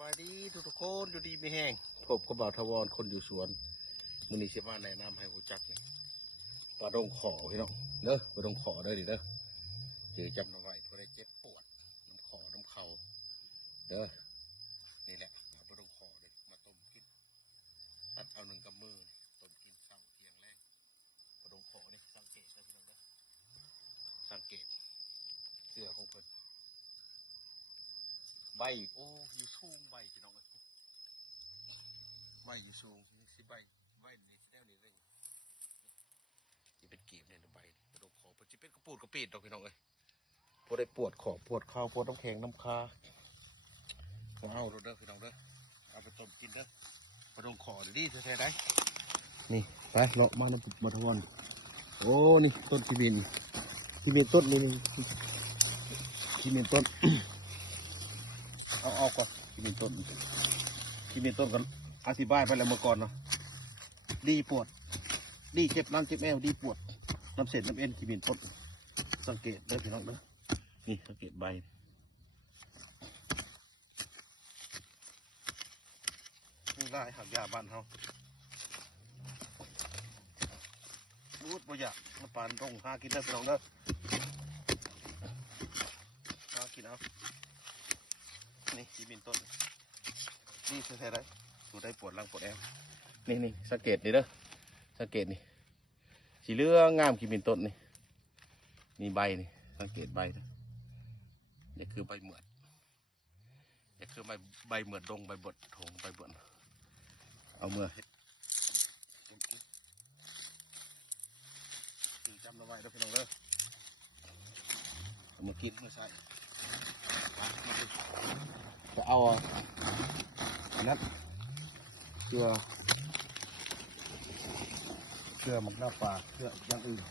บายดีทุกคนอยู่ดีไม่แห้งพบกับบ่าวทวรคนอยู่สวนมือนี้เชื่อว่าในน้ำให้หูจักนี่ปลาดงขอพี่น้องเด้อปลาดงขอได้ดิเด้อถือจำเอาไว้เพื่อได้เจ็บปวดน้ำขอน้ำเข่าเด้อนี่แหละเอาปลาดงขอเลยมาต้มกินตัดเอาหนึ่งกำมือต้มกินเช้าเที่ยงแรงปลาดงขอนี่สังเกตนะพี่น้องเด้อสังเกตเสื้อของเพิ่นใบโอ้อยู่สูงใบพี่น้องใบอยู่สูงสิใบนี่สิแนวนี้เลยนี่เป็นกีบเนี่ยใบกระดกขอเพิ่นสิเป็นกระปูดกระปีดดอกพี่น้องเอ้ยพอได้ปวดขอปวดข้าวปวดน้ำแข็งน้ำคาเอาเด้อพี่น้องเด้อเอาไปต้มกินเด้อปลาดงขอดีแท้ๆได้นี่ไปเลาะมาน้ำมาทวนโอ้นี่ต้นขีมินต้นนี่ขีมินต้นเอาก่อนขีมินต้นกันอธิบายไปแล้วเมื่อก่อนเนาะดีปวดดีเจ็บหลังเจ็บแอวดีปวดน้ำเส้นน้ำเอ็นขีมินต้นสังเกตได้พี่น้องเด้อนี่สังเกตใบนี่ได้หักยาบ้านเขาบูดบ่อยากมาปานต้องหากินได้พี่น้องเด้อหากินเอานี่ขีมินต้นนี่ใช่ได้ดูได้ปวดหลังปวดแอวนี่สังเกตนี่เด้อสังเกตนี่สีเหลืองงามขีมินต้นนี่ใบนี่สังเกตใบนะนี่คือใบเหมือดนี่คือใบเหมือดดงใบบดทงใบบดเอาเมื่อเห็ดจำเอาไว้แล้วพี่น้องเด้อเอามากินเมื่อใส่จะเอาอันนั้นเกลือหมักหน้าปลาเกลืออย่างอื่น